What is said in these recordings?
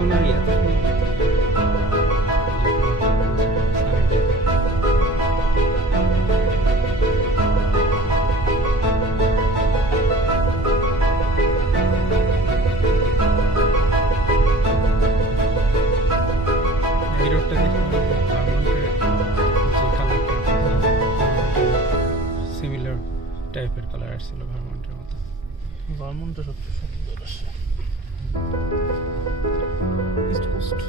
এখন আর এত এই রোডটা দেখে সিমিলার টাইপের কালার আসছিল ভার্মন্টের মতো। ভার্মন্টটা সবচেয়ে সুন্দর আছে। ইস্ট কোস্ট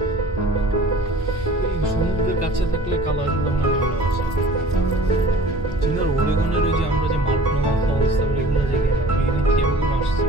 এই সমুদ্রের কাছে থাকলে কালারগুলো মনে ভালো আছে। চীনের ওরেগনের ওই যে আমরা যে মার্কনোমা ফলস তারপরে এগুলো যে গেলাম এগুলো কিরকম আসছে